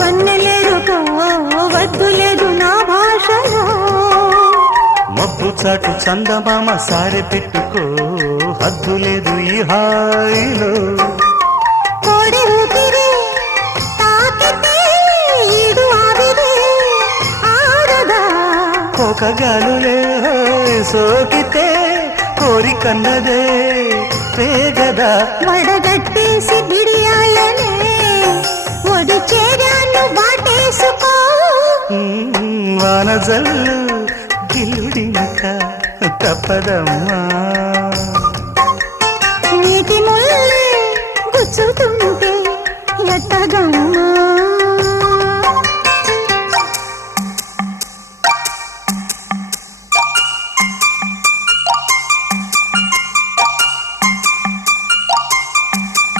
వన్నెలేరుకో వద్దు లేదు నా భాషలో మబ్బు చాటు చందమామ సారె పెట్టుకో హద్దు లేదు ఈ హాయిలో కోడి ఊపిరి తాకితే ఈడు ఆవిరి ఆరదా కోకగాలులే సోకితే కోరికన్నదే పేగదా వడగట్టేసి బిడియాలనే ఒడి చేరాను వాటేసుకో వానజల్లు గిల్లుడింక తప్పదమ్మా నీటి ముల్లే గుచ్చుతూ